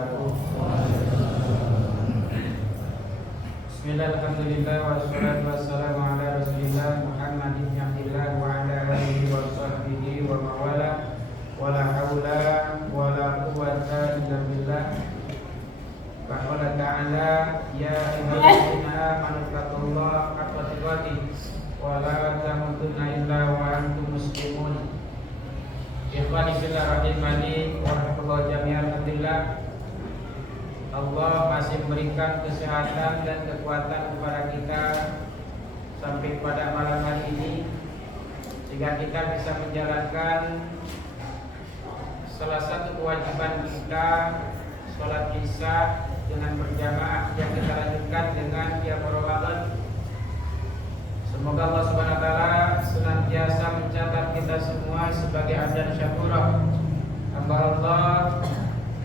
Bismillahirrahmanirrahim. Wassalatu wassalamu ala Rasulillah Muhammad ibn Abdillah wa ala alihi wa sahbihi wa mawala wa la hawla wa la quwwata illa billah. Wa qala ta'ala ya ayyuhallazina amanu taqullaha haqqa tuqatih wa la tamutunna illa wa antum muslimun. Ikhwani fillah rahimani wa rahmatullahi jami'an adillah. Allah masih memberikan kesehatan dan kekuatan kepada kita sampai pada malam hari ini, sehingga kita bisa menjalankan salah satu kewajiban kita, sholat isya dengan berjamaah yang kita lanjutkan dengan qiyam Ramadan. Semoga Allah Subhanahu wa taala senantiasa mencatat kita semua sebagai abdan syakurah, hamba Allah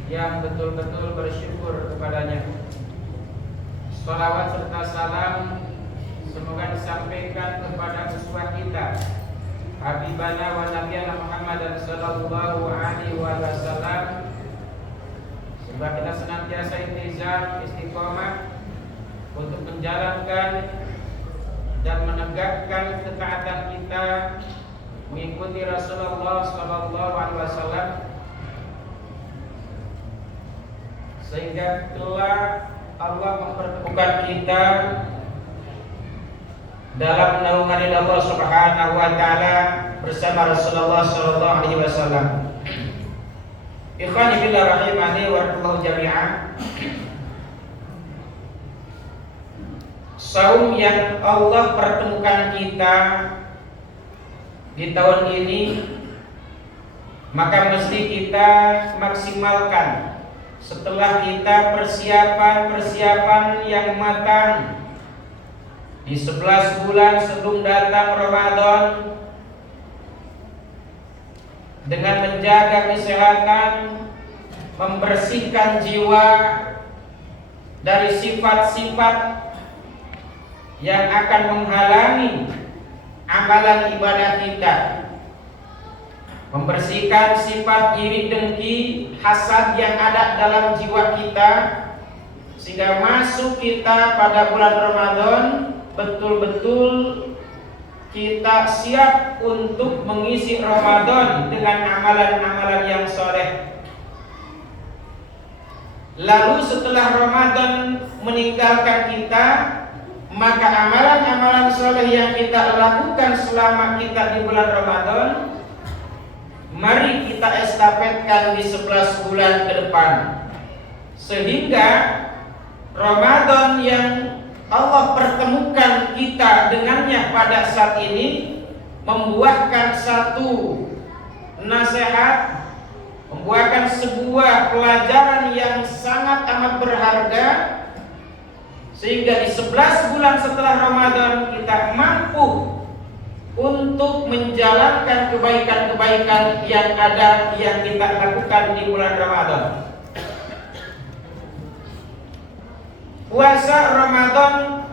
yang betul-betul bersyukur kepadanya. Salawat serta salam semoga disampaikan kepada uswah kita, habibana wa nabiyana Muhammad sallallahu alaihi wasallam, semoga kita senantiasa iltizam istiqomah untuk menjalankan dan menegakkan ketaatan kita mengikuti Rasulullah sallallahu alaihi wasallam, sehingga telah Allah mempertemukan kita dalam naungan Allah Subhanahu wa taala bersama Rasulullah sallallahu alaihi wasallam. Ikhwani fillah rahimani wa rahmatullahi jami'an. Saum yang Allah pertemukan kita di tahun ini, maka mesti kita maksimalkan. Setelah kita persiapan yang matang di 11 bulan sebelum datang Ramadan, dengan menjaga kesehatan, membersihkan jiwa dari sifat-sifat yang akan menghalangi amalan ibadah kita, membersihkan sifat iri dengki, hasad yang ada dalam jiwa kita, sehingga masuk kita pada bulan Ramadan betul-betul kita siap untuk mengisi Ramadan dengan amalan-amalan yang soleh. Lalu setelah Ramadan meninggalkan kita, maka amalan-amalan soleh yang kita lakukan selama kita di bulan Ramadan, mari kita estafetkan di 11 bulan ke depan, sehingga Ramadan yang Allah pertemukan kita dengannya pada saat ini membuahkan satu nasihat, membuahkan sebuah pelajaran yang sangat amat berharga, sehingga di 11 bulan setelah Ramadan kita mampu untuk menjalankan kebaikan-kebaikan yang ada yang kita lakukan di bulan Ramadan. Puasa Ramadan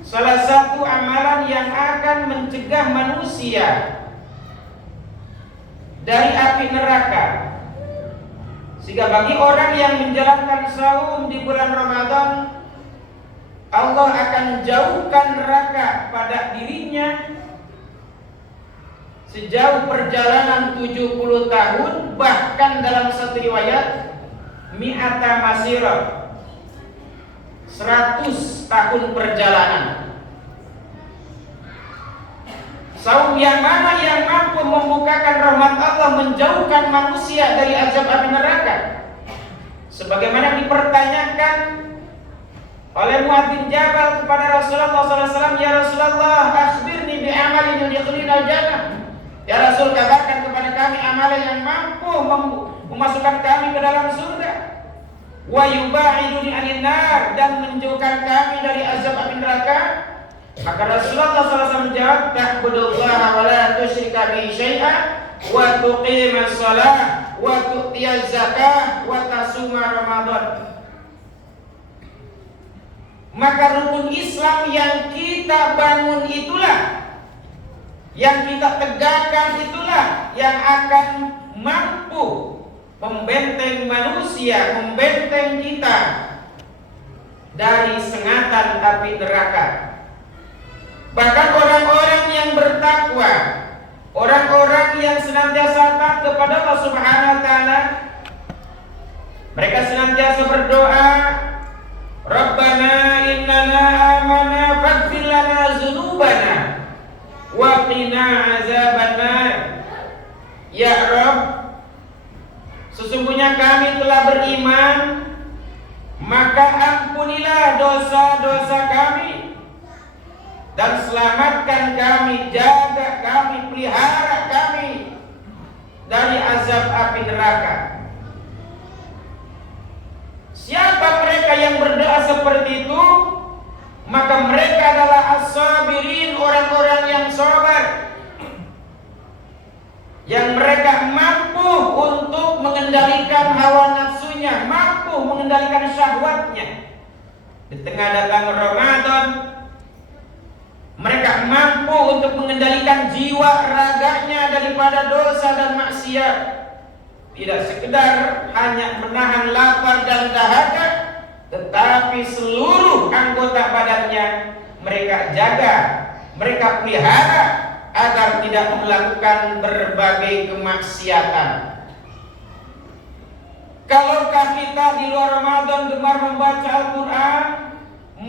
salah satu amalan yang akan mencegah manusia dari api neraka. Sehingga bagi orang yang menjalankan saum di bulan Ramadan, Allah akan jauhkan neraka pada dirinya sejauh perjalanan 70 tahun, bahkan dalam satu riwayat mi'ata masirah, 100 tahun perjalanan. Saum yang mana yang mampu membukakan rahmat Allah, menjauhkan manusia dari azab api neraka, sebagaimana dipertanyakan oleh Mu'adz bin Jabal kepada Rasulullah SAW, ya Rasulullah, akhbirni bi amalin yudkhilunal jannah. Ya Rasul, kabarkan kepada kami amalan yang mampu memasukkan kami ke dalam surga, wa yubaiduni anin nar, dan menjauhkan kami dari azab api neraka. Maka Rasulullah SAW menjawab, ta'budullaha wa la tusyrika bihi syai'an wa tuqimas shalah wa tu'tiyaz zakah wa tasuma Ramadan. Maka rukun Islam yang kita bangun itulah, yang kita tegakkan itulah yang akan mampu membenteng manusia, membenteng kita dari sengatan api neraka. Bahkan orang-orang yang bertakwa, orang-orang yang senantiasa taat kepada Allah Subhanahu wa taala, mereka senantiasa berdoa, Rabbana innana amana faghfir lana dzunubana wa qina azabannar. Ya Rabb, sesungguhnya kami telah beriman, maka ampunilah dosa-dosa kami dan selamatkan kami, jaga kami, pelihara kami dari azab api neraka. Siapa mereka yang berdoa seperti itu? Maka mereka adalah as-sabirin, orang-orang yang sabar, yang mereka mampu untuk mengendalikan hawa nafsunya, mampu mengendalikan syahwatnya. Di tengah datang Ramadan, mereka mampu untuk mengendalikan jiwa raganya daripada dosa dan maksiat. Tidak sekedar hanya menahan lapar dan dahaga, tetapi seluruh anggota badannya mereka jaga, mereka pelihara agar tidak melakukan berbagai kemaksiatan. Kalaukah kita di luar Ramadan gemar membaca Al-Quran,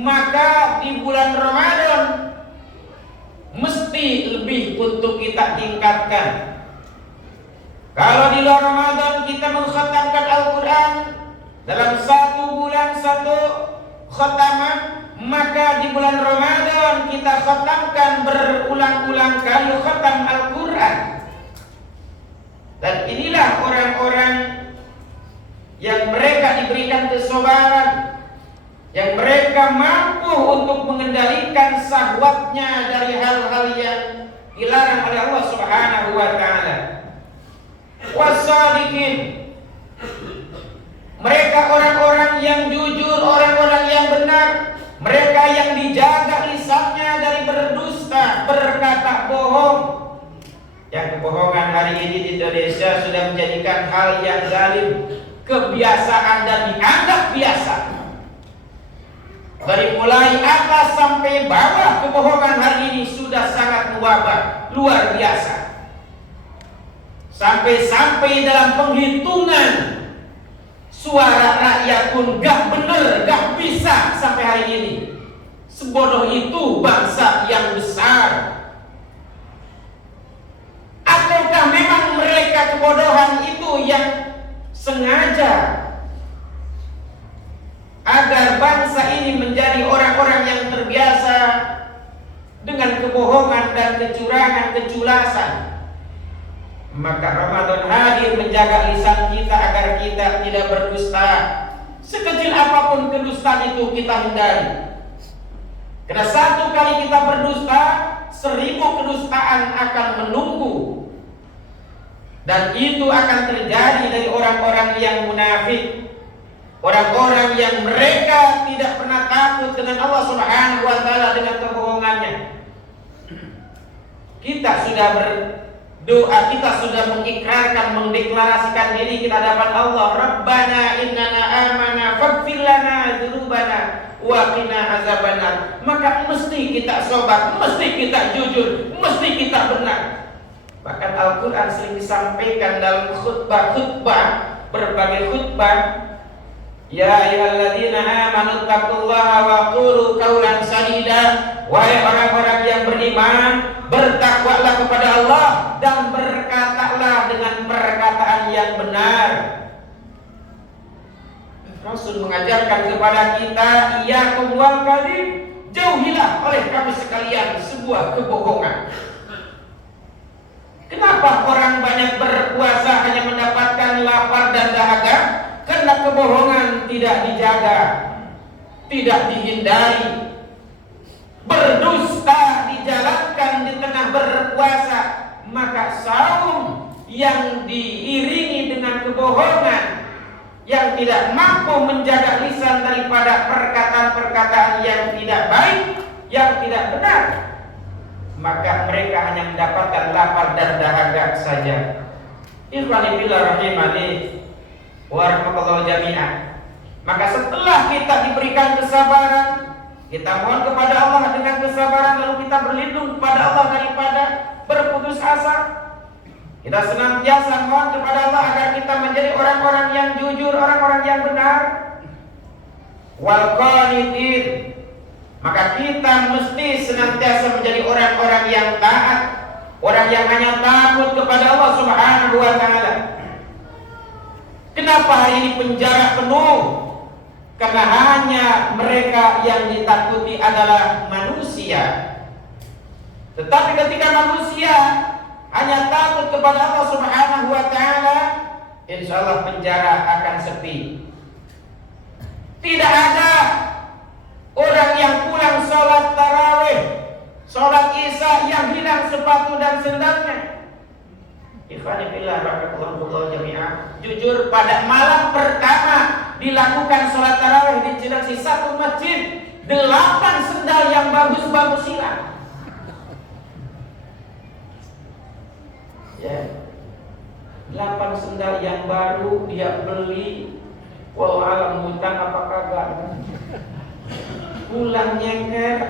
maka di bulan Ramadan mesti lebih untuk kita tingkatkan. Kalau di luar Ramadan kita mengkhatamkan Al-Quran dalam satu bulan satu khataman, maka di bulan Ramadan kita khatamkan berulang-ulang kali khatam Al-Quran. Dan inilah orang-orang yang mereka diberikan kesabaran, yang mereka mampu untuk mengendalikan syahwatnya dari hal-hal yang dilarang oleh Allah Subhanahu wa taala. Wasadiqin, mereka orang-orang yang jujur, orang-orang yang benar, mereka yang dijaga lisannya dari berdusta, berkata bohong. Yang kebohongan hari ini di Indonesia sudah menjadikan hal yang zalim, kebiasaan dan dianggap biasa. Dari mulai atas sampai bawah, kebohongan hari ini sudah sangat mewabah, luar biasa. Sampai-sampai dalam penghitungan suara rakyat pun gak bener, gak bisa sampai hari ini. Sebodoh itu bangsa yang besar. Ataukah memang mereka kebodohan itu yang sengaja agar bangsa ini menjadi orang-orang yang terbiasa dengan kebohongan dan kecurangan, keculasan? Maka Ramadan hadir menjaga lisan kita agar kita tidak berdusta. Sekecil apapun kedustaan itu kita hindari. Karena satu kali kita berdusta, 1000 kedustaan akan menunggu. Dan itu akan terjadi dari orang-orang yang munafik, orang-orang yang mereka tidak pernah takut dengan Allah Subhanahu wa taala dengan kebohongannya. Kita sudah berdoa, kita sudah mengikrarkan, mendeklarasikan diri kita hadapan Allah. Rabbana innana amana faghfir lana dzunubana wa qina azabannar. Maka mesti kita sobat, mesti kita jujur, mesti kita benar. Bahkan Al-Quran sering disampaikan dalam khutbah-khutbah, berbagai khutbah. Ya ayyuhalladzina amanu taqullaha wa qulu qawlan sadida. Wahai orang-orang yang beriman, bertakwalah kepada Allah dan berkatalah dengan perkataan yang benar. Rasul mengajarkan kepada kita, iyyakum wal kadzib, jauhilah oleh kami sekalian sebuah kebohongan. Kenapa orang banyak berpuasa hanya mendapatkan lapar dan dahaga? Karena kebohongan tidak dijaga, tidak dihindari. Berdusta dijalankan di tengah berpuasa, maka saum yang diiringi dengan kebohongan, yang tidak mampu menjaga lisan daripada perkataan-perkataan yang tidak baik, yang tidak benar, maka mereka hanya mendapatkan lapar dan dahaga saja. Ikhwani fillah rahimani, Warahmatullahi jami'an. Maka setelah kita diberikan kesabaran, kita mohon kepada Allah dengan kesabaran, lalu kita berlindung kepada Allah daripada berputus asa. Kita senantiasa mohon kepada Allah agar kita menjadi orang-orang yang jujur, orang-orang yang benar. Wal qanitin. Maka kita mesti senantiasa menjadi orang-orang yang taat, orang yang hanya takut kepada Allah Subhanahu wa taala. Kenapa hari ini penjara penuh? Karena hanya mereka yang ditakuti adalah manusia. Tetapi ketika manusia hanya takut kepada Allah Subhanahu wa taala, insyaallah penjara akan sepi. Tidak ada orang yang pulang sholat tarawih, sholat isya yang hilang sepatu dan sendalnya. Ikhwani fillah rahimakumullah jami'an. Jujur, pada malam pertama dilakukan sholat tarawih di Cilengsi satu masjid, 8 sendal yang bagus-bagus hilang. Ya, 8 sendal yang baru dia beli, walau alam hutang apa kagak. Pulang nyengker.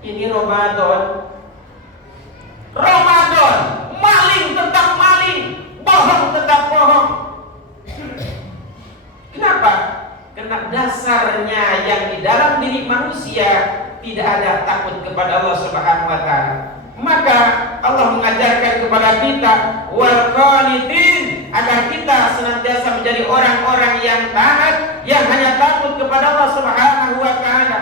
Ini Ramadan, maling tetap maling, bohong tetap bohong. Kenapa? Karena dasarnya yang di dalam diri manusia tidak ada takut kepada Allah Subhanahu wa taala. Maka Allah mengajarkan kepada kita wal qanitin, agar kita senantiasa menjadi orang-orang yang taat, yang hanya takut kepada Allah Subhanahu wa taala.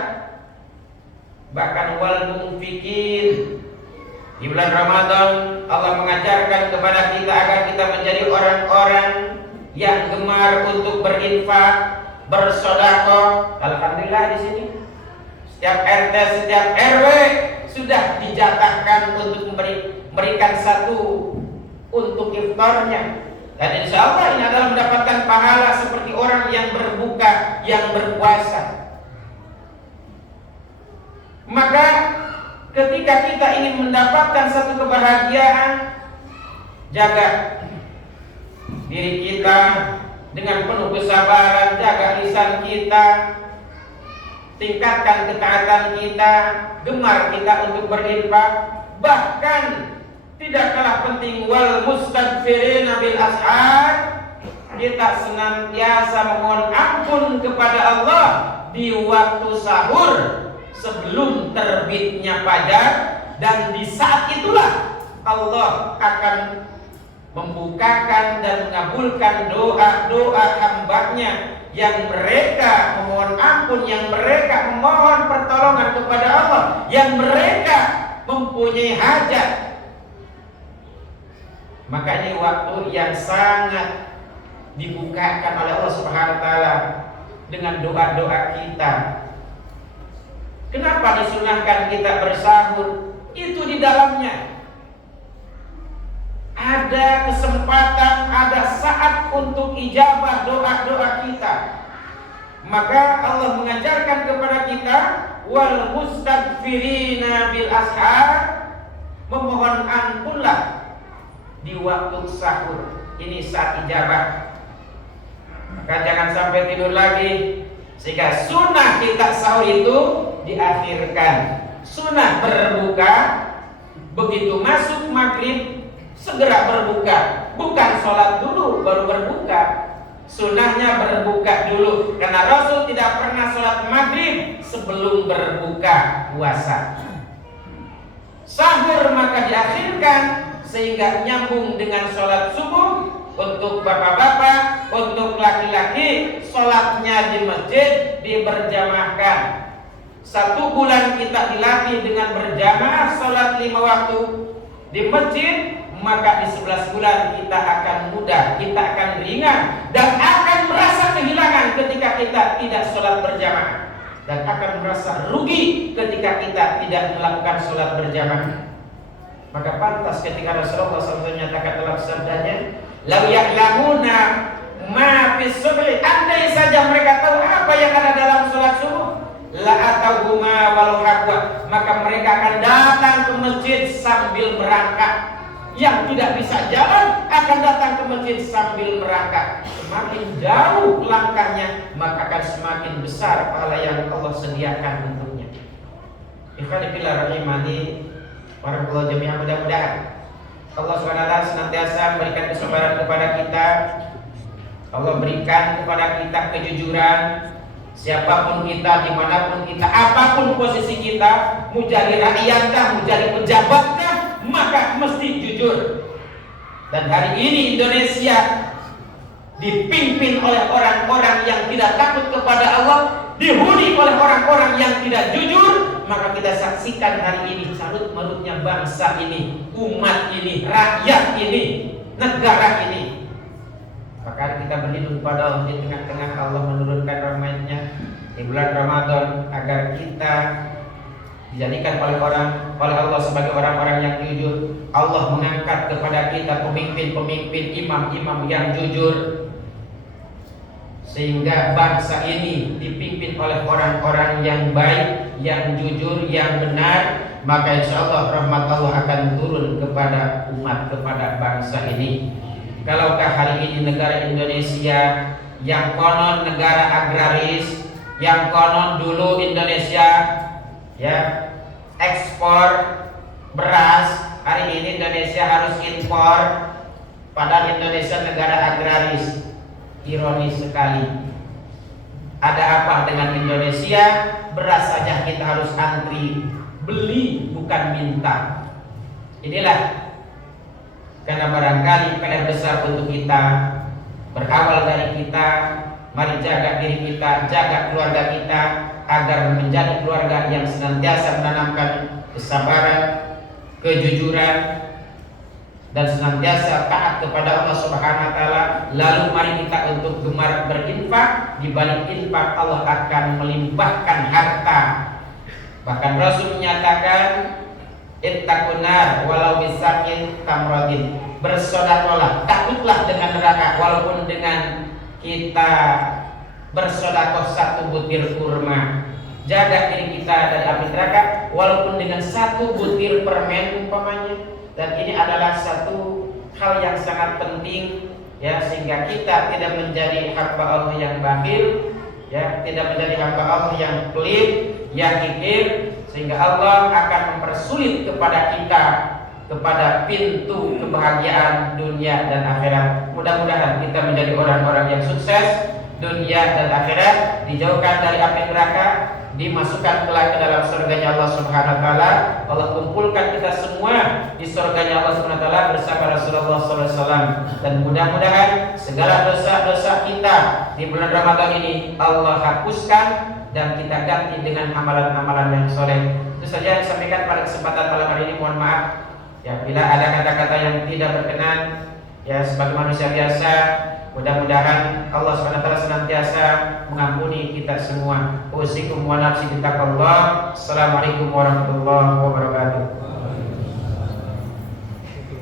Bahkan wal munfiqin. Di bulan Ramadan Allah mengajarkan kepada kita agar kita menjadi orang-orang yang gemar untuk berinfak, bersedekah. Alhamdulillah di sini setiap RT, setiap RW sudah dijatahkan untuk memberikan satu untuk iftarnya. Dan insya Allah ini adalah mendapatkan pahala seperti orang yang berbuka, yang berpuasa. Maka ketika kita ingin mendapatkan satu kebahagiaan, jaga diri kita dengan penuh kesabaran, jaga lisan kita, tingkatkan ketaatan kita, gemar kita untuk berinfak. Bahkan tidak kalah penting wal mustaghfirina bil ashar, kita senantiasa memohon ampun kepada Allah di waktu sahur sebelum terbitnya fajar, dan di saat itulah Allah akan membukakan dan mengabulkan doa-doa hambanya yang mereka memohon ampun, yang mereka memohon pertolongan kepada Allah, yang mereka mempunyai hajat. Maka ini waktu yang sangat dibukakan oleh Allah Subhanahu wa taala dengan doa-doa kita. Kenapa disunahkan kita bersahur? Itu di dalamnya ada kesempatan, ada saat untuk ijabah doa-doa kita. Maka Allah mengajarkan kepada kita wal mustaghfirina bil ashar, memohon ampunlah di waktu sahur. Ini saat ijabah. Maka jangan sampai tidur lagi, sehingga sunnah kita sahur itu diakhirkan. Sunnah berbuka, begitu masuk maghrib segera berbuka, bukan sholat dulu baru berbuka. Sunnahnya berbuka dulu, karena Rasul tidak pernah sholat maghrib sebelum berbuka puasa. Sahur maka diakhirkan sehingga nyambung dengan sholat subuh. Untuk bapak-bapak, untuk laki-laki, sholatnya di masjid diberjamaahkan. 1 bulan kita dilatih dengan berjamaah sholat 5 waktu di masjid, maka di 11 bulan kita akan mudah, kita akan ringan, dan akan merasa kehilangan ketika kita tidak sholat berjamaah, dan akan merasa rugi ketika kita tidak melakukan sholat berjamaah. Maka pantas ketika Rasulullah SAW menyatakan dalam sabdanya, "Lau ya'lamuna ma fis subhi", andai saja mereka tahu apa yang ada dalam sholat subuh, la atauhuma walau habwa, maka mereka akan datang ke masjid sambil merangkak. Yang tidak bisa jalan akan datang ke masjid sambil merangkak. semakin jauh langkahnya, maka akan semakin besar pahala yang Allah sediakan untuknya. Ikhwan fillah rahimani warahmatullahi jami'an, mudah-mudahan Allah SWT senantiasa memberikan kesabaran kepada kita. Allah berikan kepada kita kejujuran. Siapapun kita, dimanapun kita, apapun posisi kita, mau jadi rakyat, mau jadi pejabat, maka mesti jujur. Dan hari ini Indonesia dipimpin oleh orang-orang yang tidak takut kepada Allah, dihuni oleh orang-orang yang tidak jujur. Maka kita saksikan hari ini carut marutnya bangsa ini, umat ini, rakyat ini, negara ini. Maka kita berlindung pada Allah di tengah-tengah Allah menurunkan rahmat-Nya di bulan Ramadan, agar kita dijadikan oleh Allah sebagai orang-orang yang jujur. Allah mengangkat kepada kita pemimpin-pemimpin, imam-imam yang jujur, sehingga bangsa ini dipimpin oleh orang-orang yang baik, yang jujur, yang benar. Maka insya Allah rahmat Allah akan turun kepada umat, kepada bangsa ini. Kalaukah hari ini negara Indonesia yang konon negara agraris, yang konon dulu Indonesia ya ekspor beras, hari ini Indonesia harus impor, padahal Indonesia negara agraris. Ironis sekali. Ada apa dengan Indonesia? Beras saja kita harus antri beli, bukan minta. Inilah karena barangkali PR besar untuk kita berawal dari kita. Mari jaga diri kita, jaga keluarga kita, agar menjadi keluarga yang senantiasa menanamkan kesabaran, kejujuran, dan senantiasa taat kepada Allah Subhanahu wa taala. Lalu mari kita untuk gemar berinfak. Di balik infak Allah akan melimpahkan harta. Bahkan Rasul menyatakan, ittaqunar walau bisakin tamradin. Bersedekahlah, takutlah dengan neraka walaupun dengan kita bersedekah satu butir kurma. Jaga diri kita dari api neraka walaupun dengan satu butir permen umpamanya. Dan ini adalah satu hal yang sangat penting ya, sehingga kita tidak menjadi hamba Allah yang bakhil ya, tidak menjadi hamba Allah yang pelit, yang kikir, sehingga Allah akan mempersulit kepada kita kepada pintu kebahagiaan dunia dan akhirat. Mudah-mudahan kita menjadi orang-orang yang sukses dunia dan akhirat, dijauhkan dari api neraka, dimasukkan kelak ke dalam surganya Allah Subhanahu wa taala. Allah kumpulkan kita semua di surganya Allah Subhanahu wa taala bersama Rasulullah SAW. Dan mudah-mudahan segala dosa-dosa kita di bulan Ramadan ini Allah hapuskan dan kita ganti dengan amalan-amalan yang soleh. Itu saja yang disampaikan pada kesempatan malam hari ini. Mohon maaf ya bila ada kata-kata yang tidak berkenan ya, sebagai manusia biasa. Mudah-mudahan Allah SWT senantiasa mengampuni kita semua. Usikum wa nafsi bittaqwallah. Assalamualaikum warahmatullahi wabarakatuh.